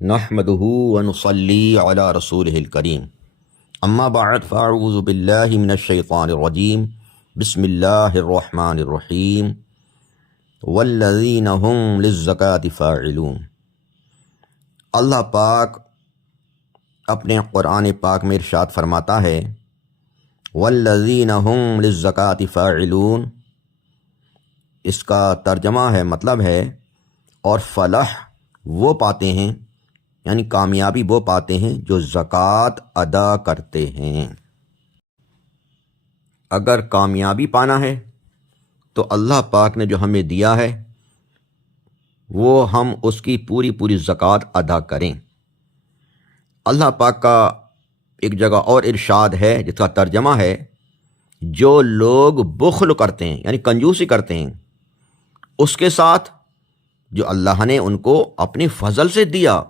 نحمده ونصلي على رسوله الكريم اما بعد فاعوذ بالله من الشيطان الرجيم بسم الله الرحمن الرحيم والذين هم للزكاة فاعلون۔ اللہ پاک اپنے قرآن پاک میں ارشاد فرماتا ہے والذین هم للزکاة فاعلون، اس کا ترجمہ ہے، مطلب ہے اور فلاح وہ پاتے ہیں، یعنی کامیابی وہ پاتے ہیں جو زکوٰۃ ادا کرتے ہیں۔ اگر کامیابی پانا ہے تو اللہ پاک نے جو ہمیں دیا ہے وہ ہم اس کی پوری زکوٰۃ ادا کریں۔ اللہ پاک کا ایک جگہ اور ارشاد ہے جس کا ترجمہ ہے جو لوگ بخل کرتے ہیں یعنی کنجوسی کرتے ہیں اس کے ساتھ جو اللہ نے ان کو اپنے فضل سے دیا،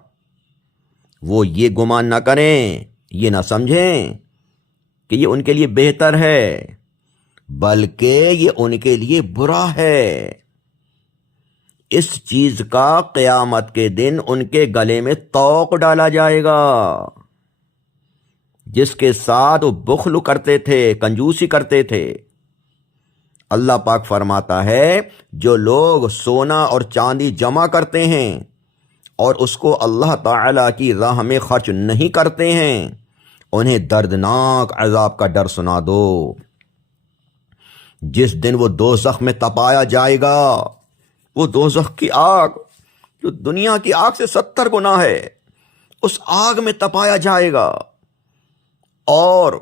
وہ یہ گمان نہ کریں، یہ نہ سمجھیں کہ یہ ان کے لیے بہتر ہے، بلکہ یہ ان کے لیے برا ہے۔ اس چیز کا قیامت کے دن ان کے گلے میں طوق ڈالا جائے گا جس کے ساتھ وہ بخل کرتے تھے، کنجوسی کرتے تھے۔ اللہ پاک فرماتا ہے جو لوگ سونا اور چاندی جمع کرتے ہیں اور اس کو اللہ تعالیٰ کی راہ میں خرچ نہیں کرتے ہیں، انہیں دردناک عذاب کا ڈر سنا دو۔ جس دن وہ دوزخ میں تپایا جائے گا، وہ دوزخ کی آگ جو دنیا کی آگ سے 70 گنا ہے، اس آگ میں تپایا جائے گا اور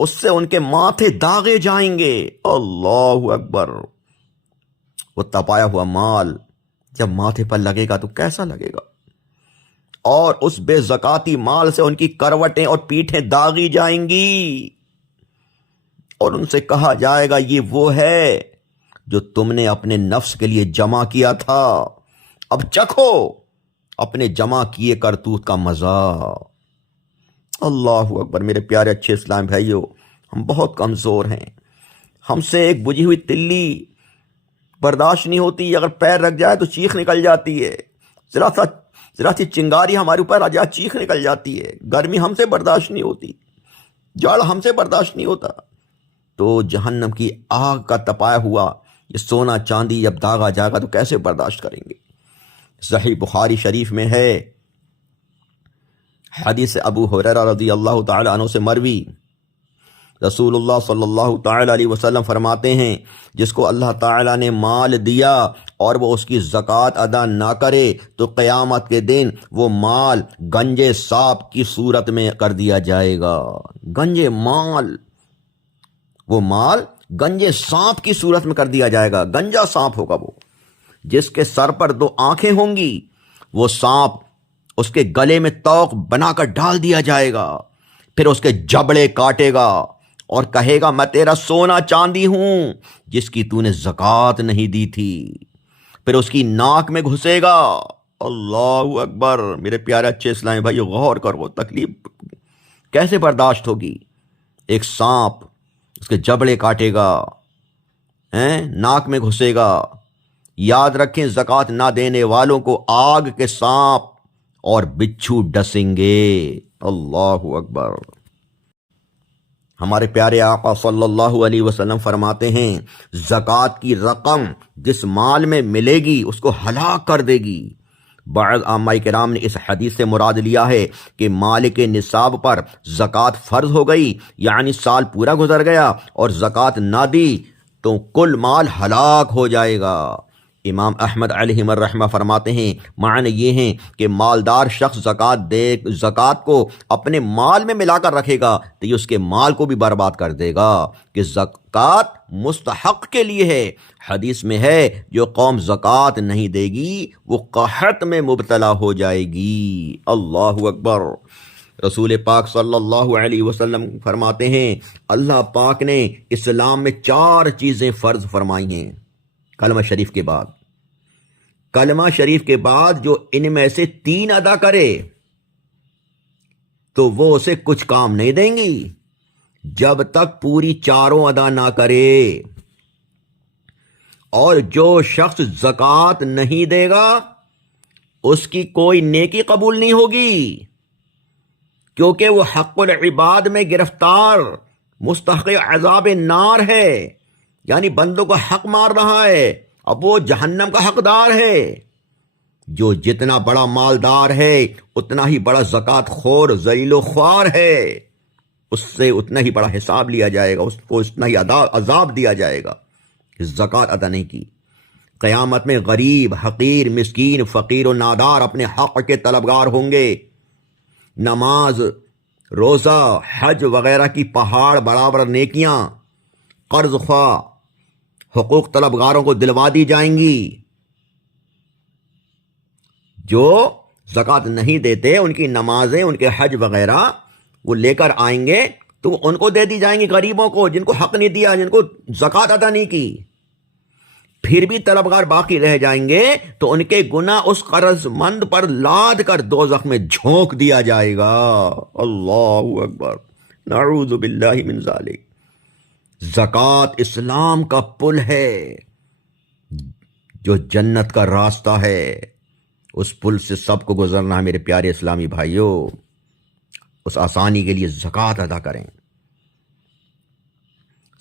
اس سے ان کے ماتھے داغے جائیں گے۔ اللہ اکبر! وہ تپایا ہوا مال جب ماتھے پر لگے گا تو کیسا لگے گا؟ اور اس بے زکاتی مال سے ان کی کروٹیں اور پیٹھیں داغی جائیں گی اور ان سے کہا جائے گا یہ وہ ہے جو تم نے اپنے نفس کے لیے جمع کیا تھا، اب چکھو اپنے جمع کیے کرتوت کا مزہ۔ اللہ اکبر! میرے پیارے اچھے اسلام بھائیو، ہم بہت کمزور ہیں، ہم سے ایک بجھی ہوئی تلی برداشت نہیں ہوتی، اگر پیر رکھ جائے تو چیخ نکل جاتی ہے، ذرا سی چنگاری ہمارے اوپر آ جائے چیخ نکل جاتی ہے، گرمی ہم سے برداشت نہیں ہوتی، جاڑ ہم سے برداشت نہیں ہوتا، تو جہنم کی آگ کا تپایا ہوا یہ سونا چاندی جب داغا جائے گا تو کیسے برداشت کریں گے؟ صحیح بخاری شریف میں ہے، حدیث ابو ہریرہ رضی اللہ تعالی عنہ سے مروی، رسول اللہ صلی اللہ تعالی علیہ وسلم فرماتے ہیں جس کو اللہ تعالی نے مال دیا اور وہ اس کی زکوٰۃ ادا نہ کرے تو قیامت کے دن وہ مال گنجے سانپ کی صورت میں کر دیا جائے گا۔ گنجے مال، وہ مال گنجے سانپ کی صورت میں کر دیا جائے گا۔ گنجا سانپ ہوگا وہ، جس کے سر پر 2 آنکھیں ہوں گی، وہ سانپ اس کے گلے میں طوق بنا کر ڈال دیا جائے گا، پھر اس کے جبڑے کاٹے گا اور کہے گا میں تیرا سونا چاندی ہوں جس کی تو نے زکوٰۃ نہیں دی تھی، پھر اس کی ناک میں گھسے گا۔ اللہ اکبر! میرے پیارے اچھے اسلامی بھائیو، غور کرو، تکلیف کیسے برداشت ہوگی؟ ایک سانپ اس کے جبڑے کاٹے گا، ناک میں گھسے گا۔ یاد رکھیں زکوٰۃ نہ دینے والوں کو آگ کے سانپ اور بچھو ڈسیں گے۔ اللہ اکبر! ہمارے پیارے آقا صلی اللہ علیہ وسلم فرماتے ہیں زکوٰۃ کی رقم جس مال میں ملے گی اس کو ہلاک کر دے گی۔ بعض علماء کرام نے اس حدیث سے مراد لیا ہے کہ مالک نصاب پر زکوٰۃ فرض ہو گئی، یعنی سال پورا گزر گیا اور زکوٰۃ نہ دی تو کل مال ہلاک ہو جائے گا۔ امام احمد علیہ الرحمہ فرماتے ہیں معنی یہ ہیں کہ مالدار شخص زکوٰۃ کو اپنے مال میں ملا کر رکھے گا تو یہ اس کے مال کو بھی برباد کر دے گا کہ زکوٰۃ مستحق کے لیے ہے۔ حدیث میں ہے جو قوم زکوٰۃ نہیں دے گی وہ قحط میں مبتلا ہو جائے گی۔ اللہ اکبر! رسول پاک صلی اللہ علیہ وسلم فرماتے ہیں اللہ پاک نے اسلام میں 4 چیزیں فرض فرمائی ہیں کلمہ شریف کے بعد۔ کلمہ شریف کے بعد جو ان میں سے 3 ادا کرے تو وہ اسے کچھ کام نہیں دیں گی جب تک پوری 4 ادا نہ کرے، اور جو شخص زکوٰۃ نہیں دے گا اس کی کوئی نیکی قبول نہیں ہوگی، کیونکہ وہ حق العباد میں گرفتار مستحق عذاب نار ہے، یعنی بندوں کو حق مار رہا ہے، اب وہ جہنم کا حقدار ہے۔ جو جتنا بڑا مالدار ہے اتنا ہی بڑا زکوٰۃ خور ذلیل و خوار ہے، اس سے اتنا ہی بڑا حساب لیا جائے گا، اس کو اتنا ہی عذاب دیا جائے گا کہ زکوٰۃ ادا نہیں کی۔ قیامت میں غریب، حقیر، مسکین، فقیر و نادار اپنے حق کے طلبگار ہوں گے۔ نماز، روزہ، حج وغیرہ کی پہاڑ برابر نیکیاں قرض خواہ حقوق طلبگاروں کو دلوا دی جائیں گی۔ جو زکوٰۃ نہیں دیتے ان کی نمازیں، ان کے حج وغیرہ وہ لے کر آئیں گے تو ان کو دے دی جائیں گی، غریبوں کو جن کو حق نہیں دیا، جن کو زکوٰۃ ادا نہیں کی۔ پھر بھی طلبگار باقی رہ جائیں گے تو ان کے گناہ اس قرض مند پر لاد کر دوزخ میں جھونک دیا جائے گا۔ اللہ اکبر، نعوذ باللہ من ذالک۔ زکوٰۃ اسلام کا پل ہے جو جنت کا راستہ ہے، اس پل سے سب کو گزرنا ہے۔ میرے پیارے اسلامی بھائیوں، اس آسانی کے لیے زکوٰۃ ادا کریں۔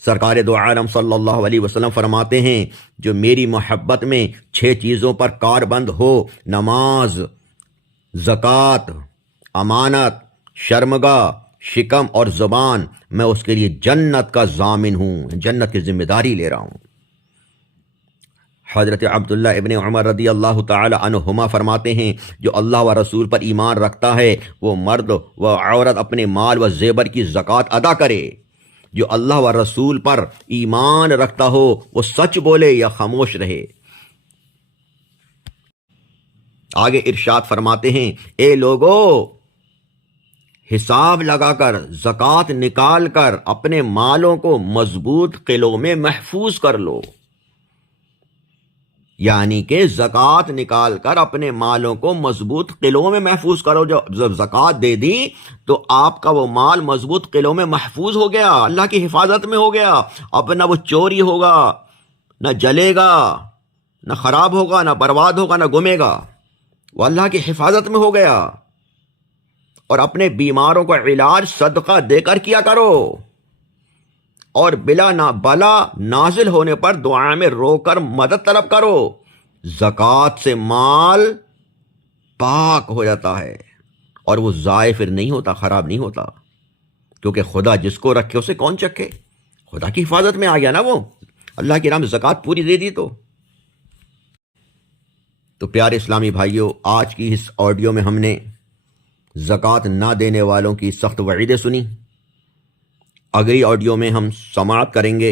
سرکار دو عالم صلی اللہ علیہ وسلم فرماتے ہیں جو میری محبت میں 6 چیزوں پر کاربند ہو، نماز، زکوٰۃ، امانت، شرمگاہ، شکم اور زبان، میں اس کے لیے جنت کا ضامن ہوں، جنت کی ذمہ داری لے رہا ہوں۔ حضرت عبداللہ ابن عمر رضی اللہ تعالی عنہما فرماتے ہیں جو اللہ و رسول پر ایمان رکھتا ہے وہ مرد و عورت اپنے مال و زیور کی زکوٰۃ ادا کرے۔ جو اللہ و رسول پر ایمان رکھتا ہو وہ سچ بولے یا خاموش رہے۔ آگے ارشاد فرماتے ہیں اے لوگو، حساب لگا کر زکوٰۃ نکال کر اپنے مالوں کو مضبوط قلعوں میں محفوظ کر لو، یعنی کہ زکوٰۃ نکال کر اپنے مالوں کو مضبوط قلعوں میں محفوظ کرو۔ جب زکوٰۃ دے دی تو آپ کا وہ مال مضبوط قلعوں میں محفوظ ہو گیا، اللہ کی حفاظت میں ہو گیا۔ اب نہ وہ چوری ہوگا، نہ جلے گا، نہ خراب ہوگا، نہ برباد ہوگا، نہ گمے گا، وہ اللہ کی حفاظت میں ہو گیا۔ اور اپنے بیماروں کا علاج صدقہ دے کر کیا کرو، اور بلا نازل ہونے پر دعا میں رو کر مدد طلب کرو۔ زکوٰۃ سے مال پاک ہو جاتا ہے اور وہ ضائع پھر نہیں ہوتا، خراب نہیں ہوتا، کیونکہ خدا جس کو رکھے اسے کون چکے؟ خدا کی حفاظت میں آ گیا نا وہ، اللہ کی راہ میں زکوٰۃ پوری دے دی۔ تو پیارے اسلامی بھائیوں، آج کی اس آڈیو میں ہم نے زکوٰۃ نہ دینے والوں کی سخت وعیدیں سنی۔ اگلی آڈیو میں ہم سماعت کریں گے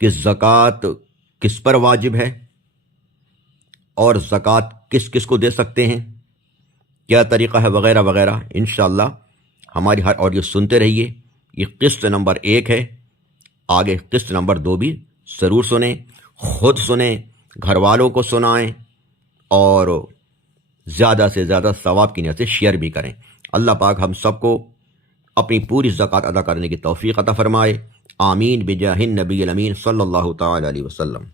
کہ زکوٰۃ کس پر واجب ہے اور زکوٰۃ کس کس کو دے سکتے ہیں، کیا طریقہ ہے، وغیرہ وغیرہ۔ انشاءاللہ ہماری ہر آڈیو سنتے رہیے۔ یہ قسط نمبر 1 ہے، آگے قسط نمبر 2 بھی ضرور سنیں، خود سنیں، گھر والوں کو سنائیں، اور زیادہ سے زیادہ ثواب کی نیت سے شیئر بھی کریں۔ اللہ پاک ہم سب کو اپنی پوری زکوٰۃ ادا کرنے کی توفیق عطا فرمائے۔ آمین بجاہ النبی الامین صلی اللہ تعالی علیہ وسلم۔